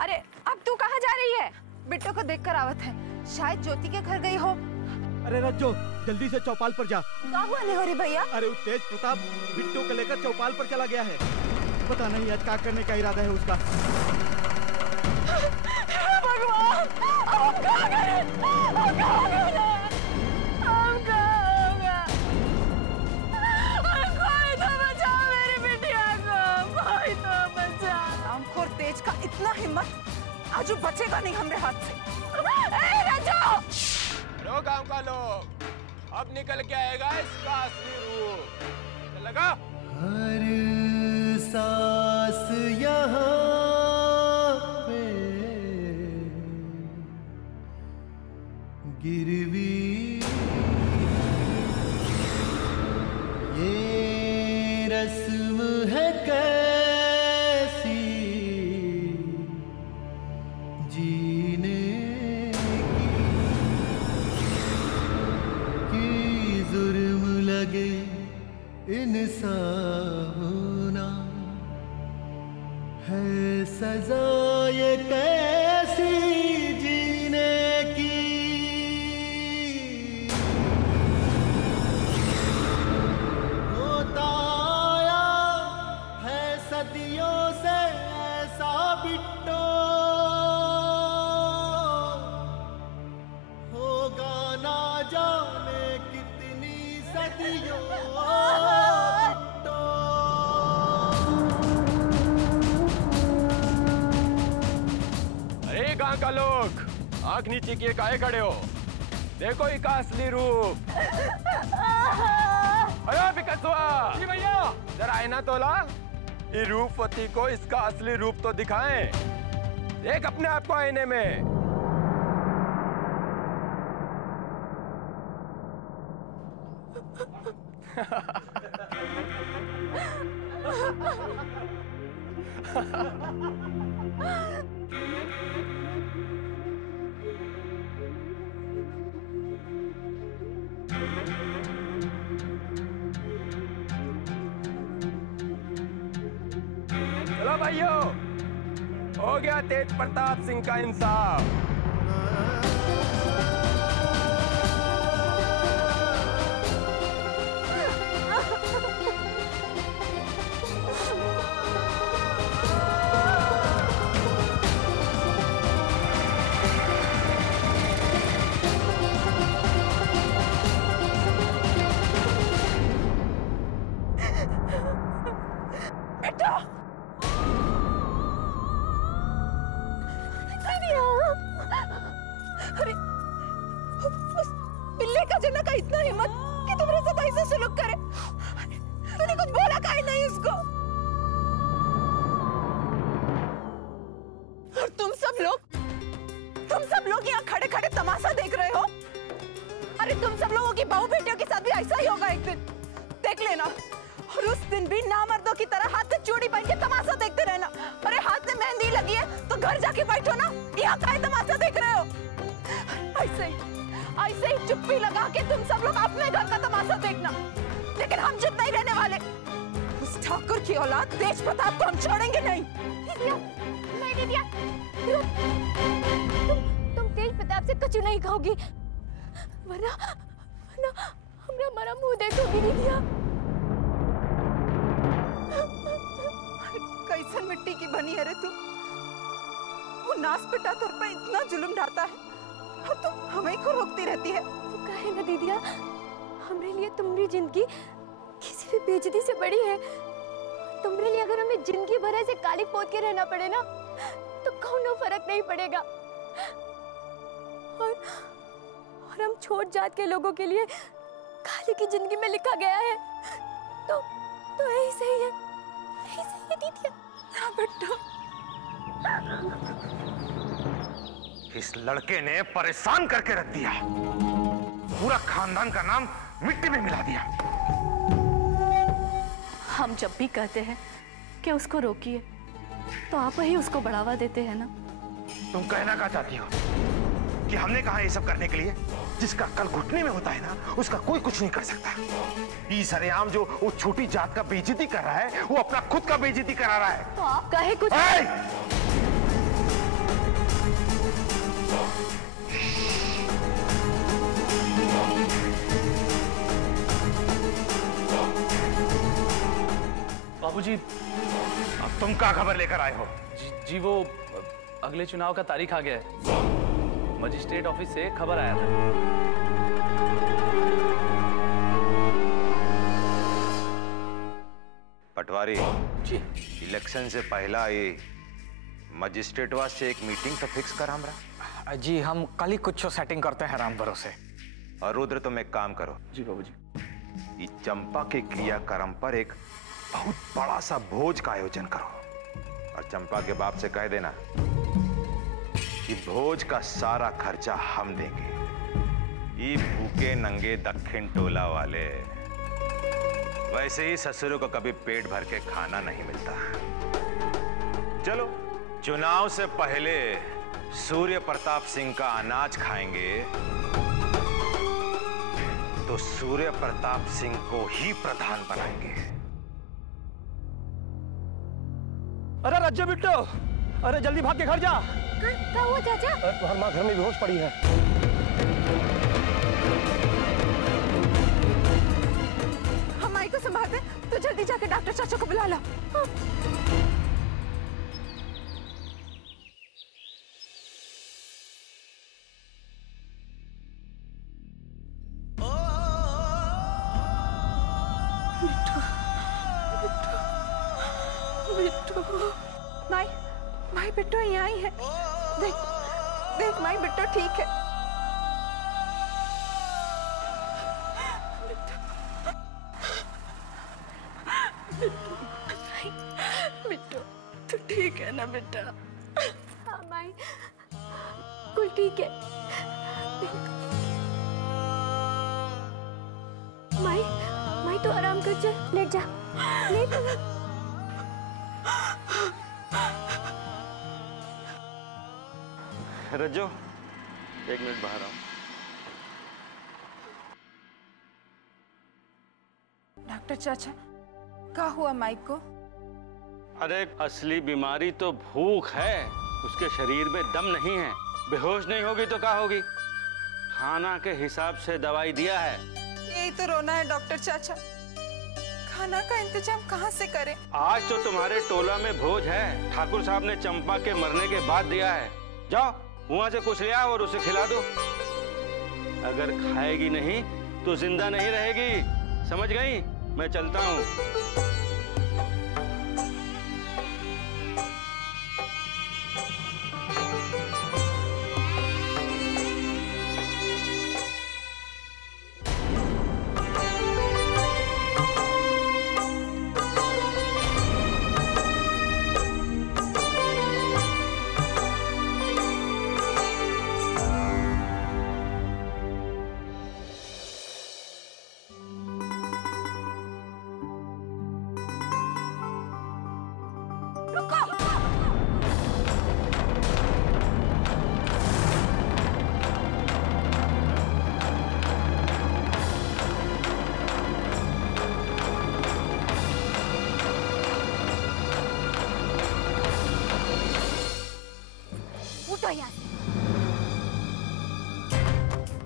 अरे अब तू कहाँ जा रही है? बिट्टू को देखकर आवत है, शायद ज्योति के घर गई हो। अरे रज्जो, जल्दी से चौपाल पर जा। क्या हुआ नेहोरी भैया? अरे वो तेज प्रताप बिट्टू को लेकर चौपाल पर चला गया है। पता नहीं आज क्या करने का इरादा है उसका। भगवान, अब क्या करें? अब क्या करें? अब क्या होगा? कोई तो बचाओ मेरी बिटिया को, कोई तो बचाओ। रामखोर तेज का इतना हिम्मत, आज वो बचेगा नहीं हमारे हाथ से। लो गांव का लोग, अब निकल के आएगा इसका असली रूप। लगा हर सांस यहाँ पे गिरवी, ये रस्म है कैसी जीने की जुर्म लगे इंसान होना है सजा, ये कैसी जीने की। होता आया है सदियों से ऐसा बिट्टो, होगा ना जाने कितनी सदियों बिट्टो। अरे गांव का लोग, आंख नीचे किए काहे खड़े हो? देखो इसका असली रूप। अरे बिकसवा जी भैया, जरा आईना तोला, ये रूपवती को इसका असली रूप तो दिखाएं। देख अपने आप को आईने में। चलो भाइयों, हो गया तेज प्रताप सिंह का इंसाफ। अरे उस बिल्ली का जना का इतना हिम्मत कि तुम्हारे साथ ऐसा सुलूक करे। तूने कुछ बोला काहे नहीं उसको? और तुम सब लोग यहाँ खड़े खड़े तमाशा देख रहे हो। अरे तुम सब लोगों की बहू बेटियों के साथ भी ऐसा ही होगा एक दिन, देख लेना। और उस दिन भी नामर्दों की तरह हाथ से चूड़ी पहन के तमाशा देखते रहना। अरे हाथ में मेहंदी लगी है तो घर जाके बैठो ना, यहाँ काहे तमाशा देख रहे हो? ऐसे ही चुप्पी लगा के तुम सब लोग अपने घर का तमाशा देखना, लेकिन हम चुप नहीं रहने वाले। उस ठाकुर की औलाद तेज प्रताप को हम छोड़ेंगे नहीं। दीदिया, तुम तेज प्रताप से कछु नहीं खाओगी, वरना हमरा हमारा मुंह देखोगी दीदिया। कैसन मिट्टी की बनी है रे तू? वो नास पिटा तुर पे इतना जुल्म ढाता है और तुम हमें को रोकती रहती है। वो कहे ना दीदिया, हमरे लिए तुम्हारी जिंदगी किसी भी बेइज्जती से बड़ी है। तुम्हारे लिए अगर हमें जिंदगी भर ऐसे काली पोत के रहना पड़े ना, तो कोनो फर्क नहीं पड़ेगा। और हम छोट जात के लोगों के लिए काली की जिंदगी में लिखा गया है, तो यही सही है, यही सही है दीदिया। हाँ बेटा, इस लड़के ने परेशान करके रख दिया, पूरा खानदान का नाम मिट्टी में मिला दिया। हम जब भी कहते हैं कि उसको रोकिए, तो आप ही उसको बढ़ावा देते हैं ना। तुम कहना क्या चाहती हो कि हमने कहा ये सब करने के लिए? जिसका कल घुटने में होता है ना, उसका कोई कुछ नहीं कर सकता। ये सरेआम जो वो छोटी जात का बेइज्जती कर रहा है, वो अपना खुद का बेइज्जती करा रहा है। तो आप कहे कुछ। बाबूजी। अब तुम क्या खबर लेकर आए हो? जी वो अगले चुनाव का तारीख आ गया है। मजिस्ट्रेट ऑफिस से खबर आया था। पटवारी जी, इलेक्शन से पहला ये मजिस्ट्रेटवा से एक मीटिंग तो फिक्स कर हमरा। जी हम कल ही कुछ सेटिंग करते हैं राम भरोसे। और रुद्र तुम एक काम करो। जी बाबूजी। ये चंपा के क्रियाक्रम पर एक बहुत बड़ा सा भोज का आयोजन करो और चंपा के बाप से कह देना कि भोज का सारा खर्चा हम देंगे। ये भूखे नंगे दक्षिण टोला वाले, वैसे ही ससुरों को कभी पेट भर के खाना नहीं मिलता। चलो, चुनाव से पहले सूर्य प्रताप सिंह का अनाज खाएंगे तो सूर्य प्रताप सिंह को ही प्रधान बनाएंगे। अरे रज्जो बिट्टो, अरे जल्दी भाग के घर जा। क्या हुआ चाचा? तुम्हारी माँ घर में बेहोश पड़ी है। हम माई को संभालते, तो जल्दी जाके डॉक्टर चाचा को बुला लो। हाँ। माई, माई बिट्टो यहाँ ही है। देख, देख माई बिट्टो ठीक है। बिट्टू, तू ठीक है ना बेटा? हाँ माई, कुल ठीक है। माई, माई तू आराम कर, जा लेट जा, लेट। रज्जो, एक मिनट बाहर आओ। डॉक्टर चाचा, क्या हुआ माइक को? अरे असली बीमारी तो भूख है, उसके शरीर में दम नहीं है। बेहोश नहीं होगी तो क्या होगी? खाना के हिसाब से दवाई दिया है। यही तो रोना है डॉक्टर चाचा, खाना का इंतजाम कहाँ से करें? आज तो तुम्हारे टोला में भोज है, ठाकुर साहब ने चंपा के मरने के बाद दिया है। जाओ वहां से कुछ ले आओ और उसे खिला दो। अगर खाएगी नहीं तो जिंदा नहीं रहेगी, समझ गई? मैं चलता हूँ। उठो यार,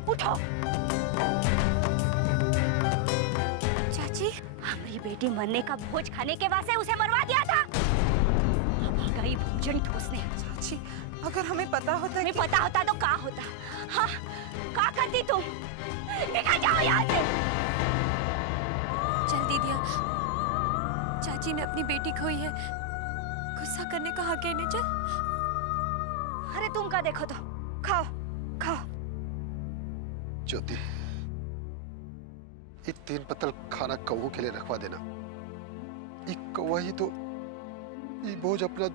उठो। चाची, हमारी बेटी मरने का भोज खाने के वास्ते उसे मरवा दिया था। अब आ गई भोजन ठोसने। चाची, अगर हमें पता होता, हमें पता होता तो क्या होता? हाँ, क्या करती तुम? निकल जाओ यहाँ से। जल्दी दिया, चाची ने अपनी बेटी खोई है, गुस्सा करने का हक है इन्हें। चल। अरे तुम का देखो तो, खाओ खाओ। ज्योति, ये 3 पत्तल खाना कौओं के लिए रखवा देना। ये कौवा ही तो ये बोझ अपना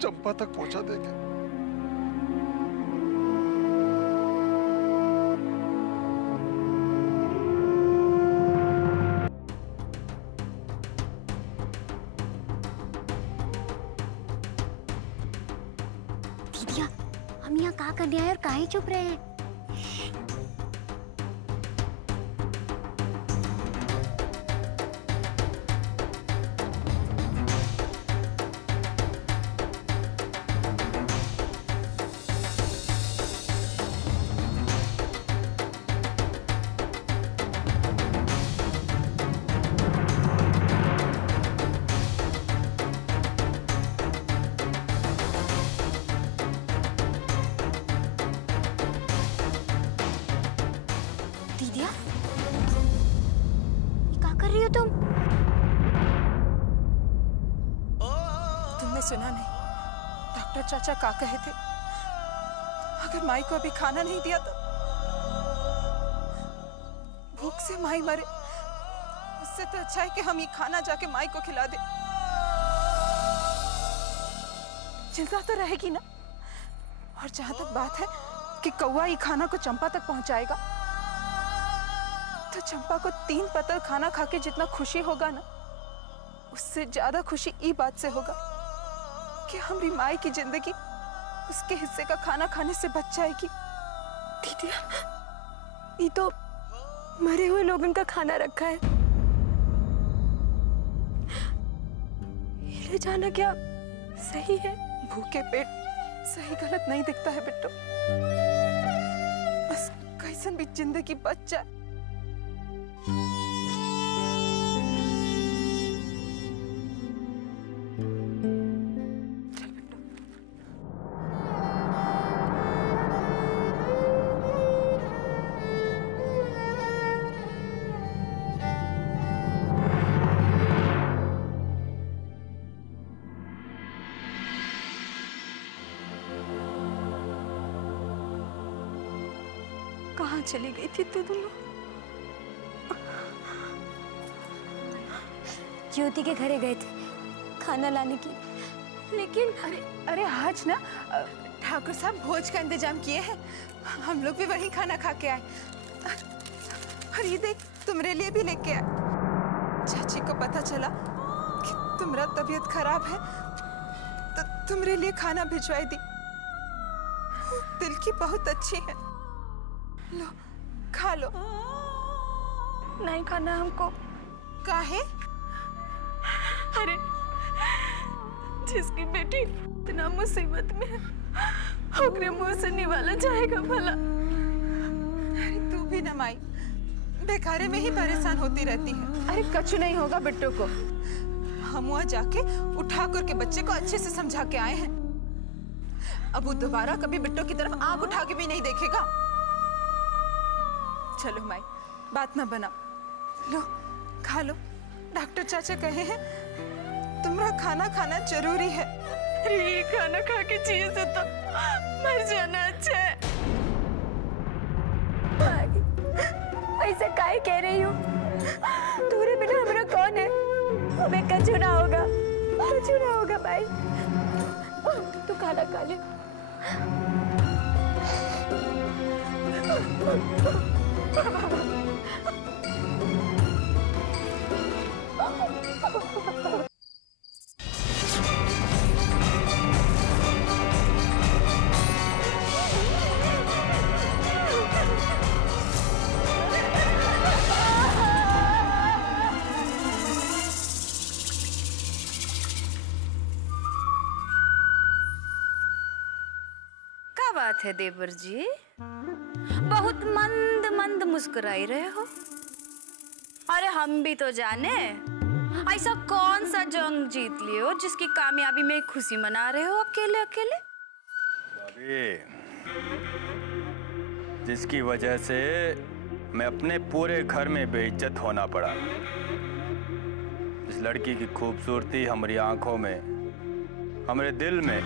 चंपा तक पहुंचा देंगे। दीदिया, हम यहाँ क्या करने आए और काहे चुप रहे हैं? डॉक्टर चाचा का कहे थे, अगर माई को अभी खाना नहीं दिया तो भूख से माई मरे, उससे तो अच्छा है कि हम ये खाना जाके माई को खिला दे। चिंता तो रहेगी ना। और जहां तक बात है कि कौवा ये खाना को चंपा तक पहुंचाएगा, तो चंपा को 3 पतल खाना खाके जितना खुशी होगा ना, उससे ज्यादा खुशी ई बात से होगा कि हमारी माई की जिंदगी उसके हिस्से का खाना खाने से बच जाएगी। दीदी, ये तो मरे हुए लोगों का खाना रखा है, ये ले जाना क्या सही है? भूखे पेट सही गलत नहीं दिखता है बिट्टू। बस कैसन भी जिंदगी बच जाए। कहाँ चली गई थी तू दोनों? ज्योति के घरे गए थे खाना लाने के, लेकिन अरे आज ना ठाकुर साहब भोज का इंतजाम किए हैं, हम लोग भी वहीं खाना खा के आए। और ये देख, तुम्हारे लिए भी लेके आए। चाची को पता चला कि तुम्हारा तबीयत खराब है, तो तुम्हारे लिए खाना भिजवाई दी। दिल की बहुत अच्छी है, लो खा लो। नहीं खाना हमको। काहे? अरे जिसकी बेटी इतना मुसीबत में है, ओकरे मुंह से निवाला जाएगा भला। अरे तू भी ना माई, बेकारे में ही परेशान होती रहती है। अरे कछु नहीं होगा बिट्टू को। हम वहाँ जाके उठाकर के बच्चे को अच्छे से समझा के आए हैं। अब वो दोबारा कभी बिट्टू की तरफ आंख उठा के भी नहीं देखेगा। चलो माई, बात ना बनाओ, लो खा लो। डॉक्टर चाचा कहे हैं तुम्हारा खाना खाना जरूरी है। अरे ये खाना खा के जिए से तो मर जाना अच्छा है। ऐसा काहे कह रही हो? तुम्हारे बिना हमारा कौन है? हमें कछु ना होगा, कछु ना होगा भाई। तू खाना खा ले। क्या बात है देवर जी, बहुत मंद मंद मुस्कुराई रहे हो। अरे हम भी तो जाने, ऐसा कौन सा जंग जीत लिए हो जिसकी कामयाबी में खुशी मना रहे हो अकेले अकेले? भाभी, जिसकी वजह से मैं अपने पूरे घर में बेइज्जत होना पड़ा। इस लड़की की खूबसूरती हमारी आंखों में, हमारे दिल में,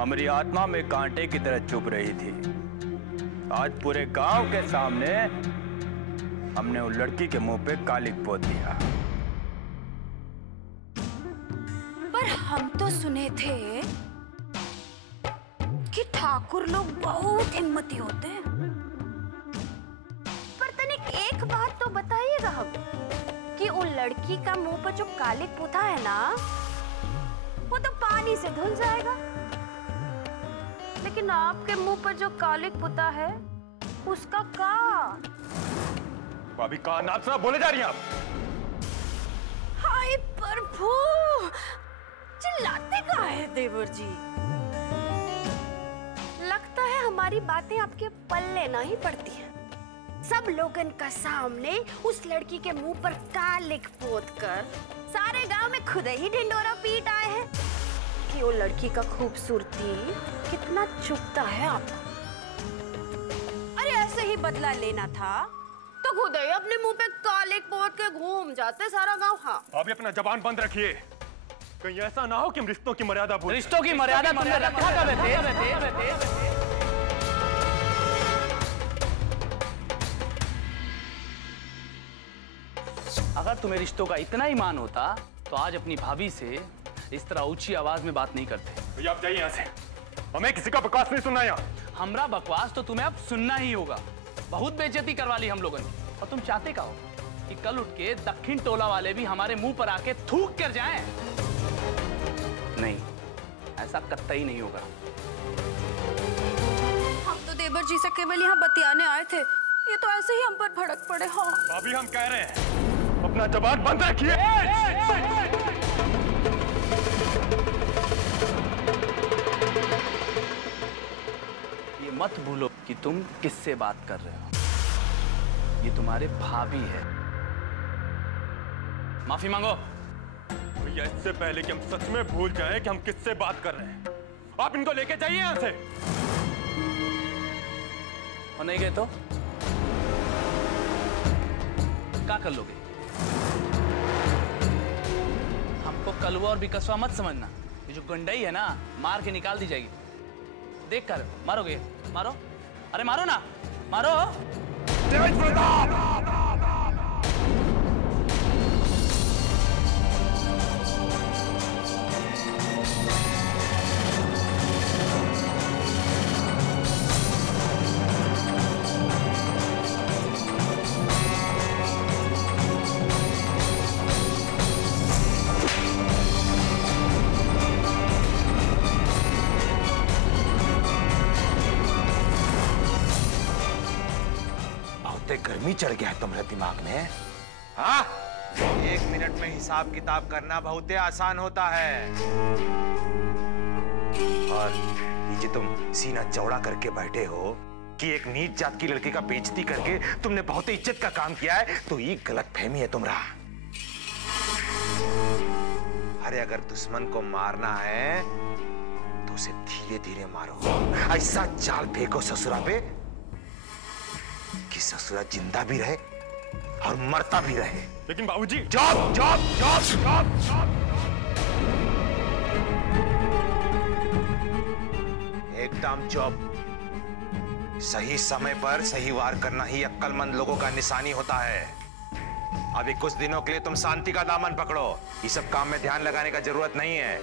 हमारी आत्मा में कांटे की तरह चुभ रही थी। आज पूरे गांव के सामने हमने उस लड़की के मुंह पे कालिक पोत दिया। पर हम तो सुने थे कि ठाकुर लोग बहुत हिम्मती होते हैं। पर तनिक एक बात तो बताइएगा हम, कि उन लड़की का मुंह पर जो कालिक पोता है ना, वो तो पानी से धुल जाएगा, लेकिन आपके मुंह पर जो कालिक पुता है उसका का? भाभी का नाम से बोले जा रही हैं आप? हाय प्रभु, चिल्लाते का है देवर जी? लगता है हमारी बातें आपके पल्ले नहीं पड़ती हैं। सब लोगन का सामने उस लड़की के मुंह पर कालिक पोत कर सारे गांव में खुद ही ढिंडोरा पीट आए हैं कि वो लड़की का खूबसूरती कितना चुभता है आपको। अरे ऐसे ही बदला लेना था तो खुद ही अपने मुंह पे कालिक पोत के घूम जाते सारा गांव। हाँ भाभी, अपना जबान बंद रखिए। कहीं ऐसा ना हो कि हम रिश्तों की मर्यादा भूल रिश्तों की मर्यादा तुमने रखा कब है? अगर तुम्हें रिश्तों का इतना ही मान होता तो आज अपनी भाभी से इस तरह ऊंची आवाज में बात नहीं करते। भैया आप जाइए यहाँ से, हमें किसी का बकवास नहीं सुनना यहाँ। हमरा बकवास तो तुम्हें अब सुनना ही होगा। बहुत बेइज्जती करवा ली हम लोगों ने। और तुम चाहते क्या हो कि कल उठ के दक्षिण टोला वाले भी हमारे मुंह पर आके थूक कर जाएं? नहीं, ऐसा कतई नहीं होगा। हम तो देवर जी से केवल यहाँ बतियाने आए थे, ये तो ऐसे ही हम पर भड़क पड़े। हाँ अभी हम कह रहे हैं अपना जबान बंद रखिए। ये मत भूलो कि तुम किससे बात कर रहे हो। ये तुम्हारे भाभी है। माफी मांगो। भैया इससे पहले कि हम सच में भूल जाएं कि हम किससे बात कर रहे हैं, आप इनको लेके जाइए यहाँ से। और नहीं गए तो क्या कर लोगे? हमको कलवा और बिकसवा मत समझना। ये जो गुंडई है ना, मार के निकाल दी जाएगी। देख कर मारोगे? मारो, अरे मारो ना, मारो। गर्मी चढ़ गया है तुम्हारे दिमाग में? हाँ? 1 मिनट में हिसाब किताब करना बहुत ही आसान होता है। और ये जो तुम सीना चौड़ा करके बैठे हो कि एक नीच जात की लड़की का बेइज्जती करके तुमने बहुत ही इज्जत का काम किया है, तो ये गलतफहमी है तुम्हारा। अरे अगर दुश्मन को मारना है तो उसे धीरे धीरे मारो। ऐसा जाल फेंको ससुरा पे कि ससुरा जिंदा भी रहे और मरता भी रहे। लेकिन बाबूजी job job job job job एकदम जॉब। सही समय पर सही वार करना ही अक्लमंद लोगों का निशानी होता है। अभी कुछ दिनों के लिए तुम शांति का दामन पकड़ो। ये सब काम में ध्यान लगाने का जरूरत नहीं है।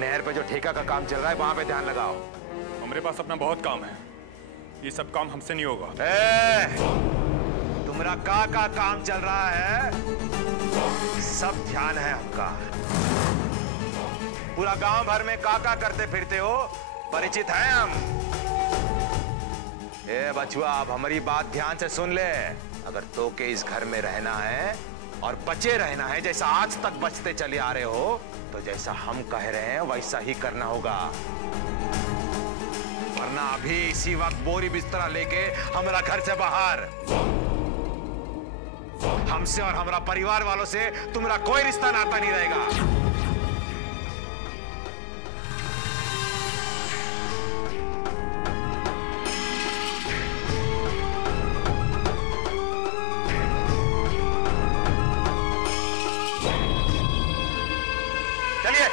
नहर पे जो ठेका का काम चल रहा है वहां पे ध्यान लगाओ। हमारे पास अपना बहुत काम है, ये सब काम हमसे नहीं होगा। तुम्हारा का काम चल रहा है, सब ध्यान है हमका। पूरा गांव भर में का करते फिरते हो, परिचित हैं हम। बचुआ अब हमारी बात ध्यान से सुन ले। अगर तो के इस घर में रहना है और बचे रहना है जैसा आज तक बचते चले आ रहे हो, तो जैसा हम कह रहे हैं वैसा ही करना होगा। वरना अभी इसी वक्त बोरी बिस्तरा लेके हमारा घर से बाहर। हमसे और हमारा परिवार वालों से तुम्हारा कोई रिश्ता नाता नहीं रहेगा। चलिए।